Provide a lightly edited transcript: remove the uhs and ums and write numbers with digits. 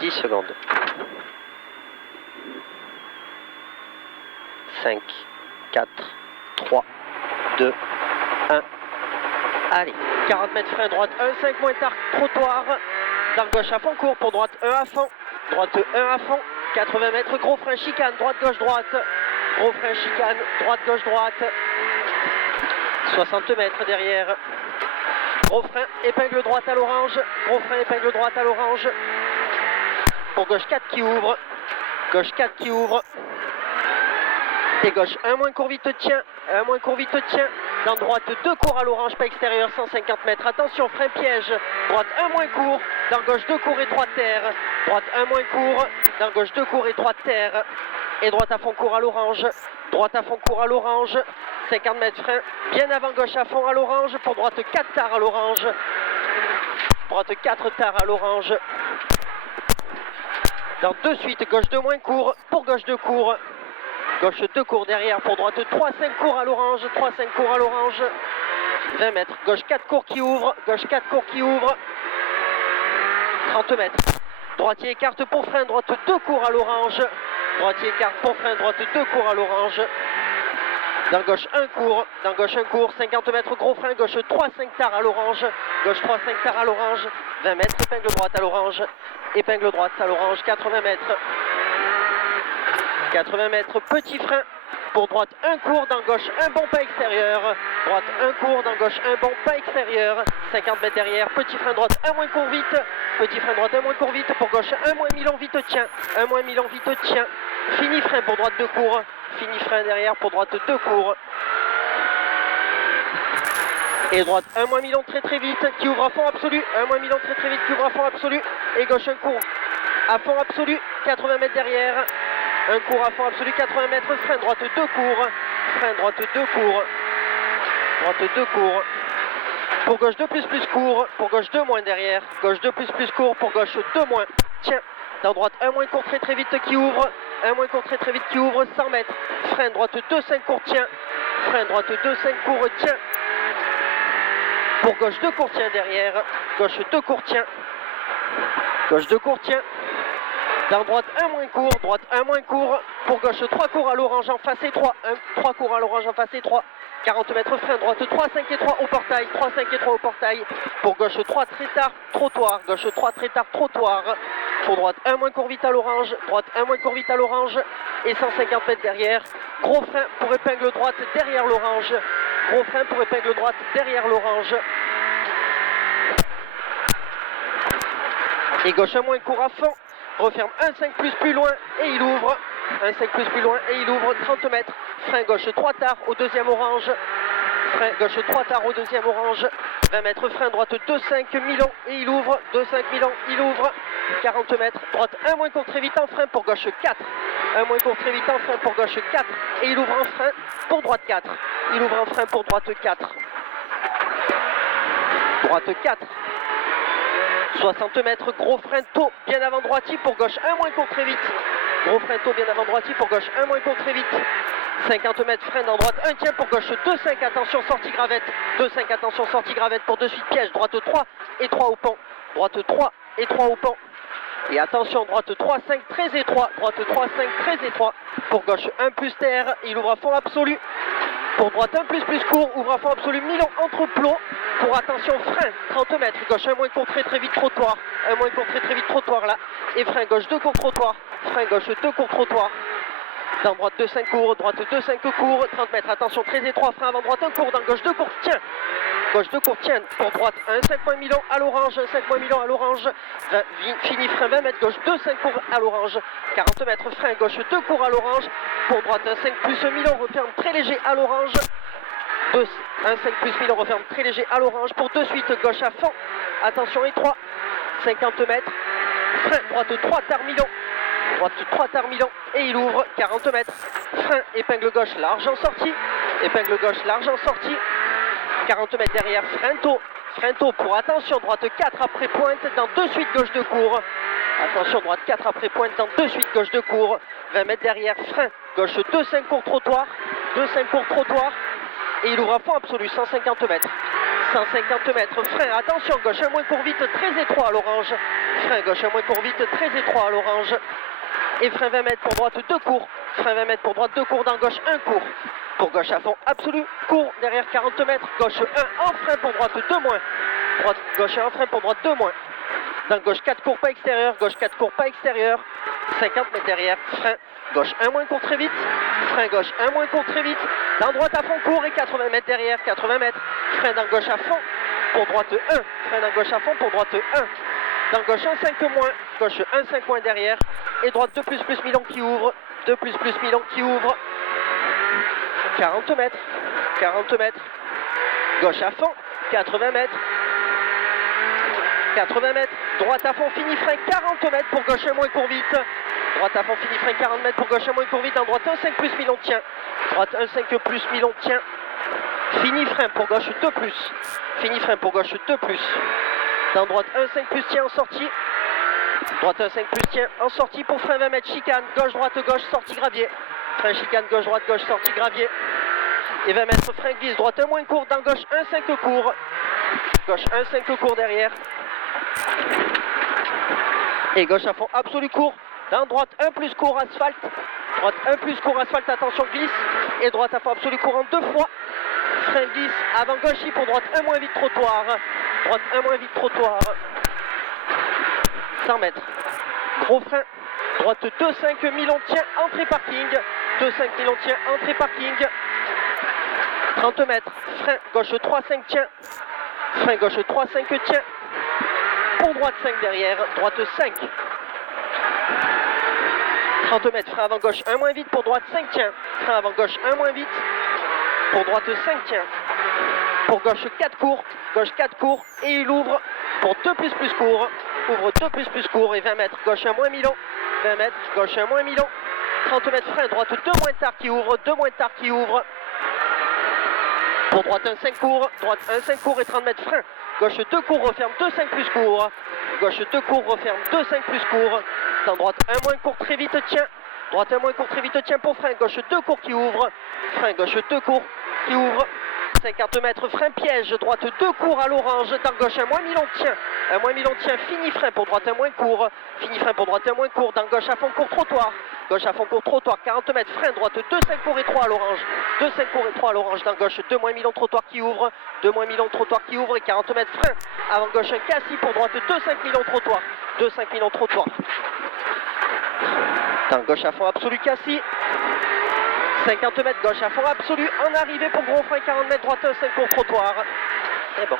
10 secondes. 5, 4, 3, 2, 1. Allez, 40 mètres frein droite, 1, 5 moins tard, trottoir. Dans gauche à fond, court pour droite, 1 à fond. Droite 1 à fond, 80 mètres, gros frein chicane, droite, gauche, droite. Gros frein chicane, droite, gauche, droite. 60 mètres derrière. Gros frein, épingle droite à l'orange. Gros frein, épingle droite à l'orange. Pour gauche 4 qui ouvre. Gauche 4 qui ouvre. Et gauche 1 moins court vite tient. 1 moins court vite tient. Dans droite 2 court à l'orange, pas extérieur, 150 mètres. Attention, frein piège. Droite 1 moins court. Dans gauche 2 court et 3 terre. Droite 1 moins court. Dans gauche 2 court et 3 terre. Et droite à fond court à l'orange. Droite à fond court à l'orange. 50 mètres frein. Bien avant gauche à fond à l'orange. Pour droite 4 tard à l'orange. Droite 4 tard à l'orange. Dans 2 suites, gauche 2 moins court. Pour gauche 2 court. Gauche 2 court derrière. Pour droite 3, 5 court à l'orange. 3, 5 court à l'orange. 20 mètres. Gauche 4 court qui ouvre. Gauche 4 court qui ouvre. 30 mètres. Droitier écarte pour frein. Droite 2 court à l'orange. Droitier écarte pour frein. Droite 2 court à l'orange. Dans gauche 1 court. Dans gauche 1 court. 50 mètres gros frein. Gauche 3, 5 tard à l'orange. Gauche 3, 5 tard à l'orange. 20 mètres. Épingle droite à l'orange. Épingle droite à l'orange. 80 mètres. 80 mètres. Petit frein. Pour droite 1 court. Dans gauche 1 bon pas extérieur. Droite 1 court. Dans gauche 1 bon pas extérieur. 50 mètres derrière. Petit frein droite 1 moins court vite. Petit frein droite 1 moins court vite. Pour gauche 1 moins mi-long vite tient. 1 moins mi-long vite tient. Fini frein pour droite 2 court. Fini frein derrière pour droite 2 court. Et droite 1 moins mi-long très très vite qui ouvre à fond absolu. 1 moins mi-long très très vite qui ouvre à fond absolu. Et gauche 1 court. À fond absolu. 80 mètres derrière. Un court à fond absolu. 80 mètres. Frein droite 2 court. Frein droite 2 court. Droite 2 court. Pour gauche 2 plus court. Pour gauche 2 moins derrière. Gauche 2 plus court. Pour gauche 2 moins. Tiens. Dans droite 1 moins court très très vite qui ouvre. 1 moins court très très vite qui ouvre. 100 mètres. Frein droite 2 5 court tient. Frein droite 2 5 court tient. Pour gauche 2 court tient derrière. Gauche 2 court tient. Gauche 2 court tient. Dans droite 1 moins court. Droite 1 moins court. Pour gauche 3 court à l'orange en face et 3. 3 court à l'orange en face et 3. 40 mètres frein. Droite 3, 5 et 3 au portail. 3, 5 et 3 au portail. Pour gauche 3 très tard. Trottoir. Gauche 3 très tard. Trottoir. Pour droite 1 moins court vite à l'orange. Droite 1 moins court vite à l'orange. Et 150 mètres derrière. Gros frein pour épingle droite derrière l'orange. Gros frein pour épingle droite derrière l'orange. Et gauche 1 moins court à fond. Referme 1 5 plus loin et il ouvre. 1 5 plus loin et il ouvre 30 mètres. Frein gauche 3 tard au deuxième orange. Frein gauche 3 tard au deuxième orange. 20 mètres. Frein droite 2 5 mi-long et il ouvre. 2 5 mi-long, il ouvre. 40 mètres. Droite 1 moins court très vite en frein pour gauche 4. 1 moins court très vite en frein pour gauche 4. Et il ouvre en frein pour droite 4. Il ouvre en frein pour droite 4. Droite 4. 60 mètres, gros frein tôt, bien avant droitier pour gauche, 1 moins court très vite. Gros frein tôt, bien avant droitier pour gauche, 1 moins court très vite. 50 mètres, frein dans droite, 1 tient pour gauche, 2 5, attention, sortie gravette. 2 5, attention, sortie gravette pour 2 suite piège. Droite 3 et 3 au pont. Droite 3 et 3 au pont. Et attention, droite 3, 5, très étroit. Droite 3, 5, très étroit. Pour gauche, 1 plus terre, il ouvre à fond absolu. Pour droite 1 plus court, ouvre à fond absolu, mi-long entre plomb. Pour attention, frein, 30 mètres, gauche 1 moins court très vite trottoir. 1 moins court très vite trottoir là. Et frein gauche 2 court trottoir. Frein gauche 2 court trottoir. Dans droite 2 5 court, droite 2 5 court, 30 mètres, attention, très étroit, frein avant droite 1 court, dans gauche 2 court, tiens. Gauche 2 court, tiens, pour droite 1 5 moins mi-long à l'orange, 1 5 moins mi-long à l'orange. Fini frein 20 mètres, gauche 2 5 court à l'orange. 40 mètres, frein gauche 2 court à l'orange. Pour droite 1 5 plus mi-long, referme très léger à l'orange. 1 5 plus mi-long, referme très léger à l'orange. Pour 2 suites, gauche à fond. Attention étroit. 50 mètres. Frein droite 3 tard mi-long. Droite 3 tard mi-long. Et il ouvre 40 mètres. Frein épingle gauche large en sortie. Épingle gauche large en sortie. 40 mètres derrière. Frein tôt. Frein tôt pour attention. Droite 4 après pointe dans 2 suites gauche de cours. Attention droite 4 après pointe dans 2 suites gauche de cours. 20 mètres derrière. Frein gauche 2 5 court trottoir. 2 5 court trottoir. Et il ouvre à fond absolu, 150 mètres. 150 mètres, frein, attention, gauche, un moins court vite, très étroit à l'orange. Frein, gauche, un moins court vite, très étroit à l'orange. Et frein 20 mètres pour droite, 2 courts. Frein 20 mètres pour droite, 2 courts, dans gauche, 1 court. Pour gauche à fond, absolu, court, derrière 40 mètres, gauche 1, en frein pour droite, 2 moins. Droite, gauche 1, en frein pour droite, 2 moins. Dans gauche 4 cours, pas extérieur, gauche 4 cours, pas extérieur. 50 mètres derrière, frein, gauche 1 moins court très vite. Frein gauche 1 moins court très vite. Dans droite à fond court et 80 mètres derrière, 80 mètres. Frein dans gauche à fond, pour droite 1. Frein dans gauche à fond, pour droite 1. Dans gauche 1, 5 moins, gauche 1, 5 moins derrière. Et droite 2 plus Milon qui ouvre. 2 plus Milon qui ouvre. 40 mètres, 40 mètres. Gauche à fond, 80 mètres. 80 mètres, droite à fond, fini frein 40 mètres pour gauche 1 moins court vite. Droite à fond, fini frein 40 mètres pour gauche 1 moins court vite. En droite 1, 5 plus Milon tient. Droite 1, 5 plus Milon tient. Fini frein pour gauche 2 plus. Fini frein pour gauche 2 plus. Dans droite 1, 5 plus tient en sortie. Droite 1, 5 plus tient en sortie pour frein 20 mètres, chicane. Gauche, droite, gauche, sortie gravier. Frein chicane, gauche, droite, gauche, sortie gravier. Et 20 mètres, frein glisse, droite 1 moins court. Dans gauche 1, 5 court. Gauche 1, 5 court derrière. Et gauche à fond, absolu court. Dans droite 1 plus court asphalte. Droite 1 plus court asphalte, attention glisse. Et droite à fond, absolu court en 2 fois. Frein glisse, avant gauche pour droite 1 moins vite trottoir. Droite 1 moins vite trottoir. 100 mètres. Gros frein. Droite 2-5 Milon tient, entrée parking. 2-5 Milon tient, entrée parking. 30 mètres. Frein gauche 3-5 tient. Frein gauche 3-5 tient. Pour droite 5 derrière, droite 5. 30 mètres, frein avant gauche 1 moins vite, pour droite 5 tient. Frein avant gauche 1 moins vite, pour droite 5 tient. Pour gauche 4 court, gauche 4 court, et il ouvre pour 2 plus court. Ouvre 2 plus court et 20 mètres, gauche 1 moins Milon. 20 mètres, gauche 1 moins Milon. 30 mètres, frein, droite 2 moins tard qui ouvre, 2 moins tard qui ouvre. Pour droite 1 5 court, droite 1 5 court et 30 mètres, frein. Gauche 2 court, referme 2 5 plus court. Gauche 2 court, referme 2 5 plus court. Dans droite 1 moins court, très vite tient. Droite 1 moins court, très vite tient pour frein. Gauche 2 court qui ouvre. Frein gauche 2 court qui ouvre. 50 mètres, frein piège. Droite 2 court à l'orange. Dans gauche 1 moins Milon tient. 1 moins Milon tient, fini frein pour droite 1 moins court. Fini frein pour droite 1 moins court. Dans gauche à fond court trottoir. Gauche à fond court trottoir, 40 mètres, frein droite 2 5 court et 3 à l'orange. 2 5 court et 3 à l'orange. Dans gauche 2 moins Milon trottoir qui ouvre. 2 moins Milon trottoir qui ouvre et 40 mètres, frein. Avant gauche un cassis pour droite 2 5 Milon trottoir. 2 5 Milon trottoir. Dans gauche à fond absolu cassis. 50 mètres, gauche à fond absolu. En arrivée pour gros frein 40 mètres, droite 1 5 court trottoir. C'est bon.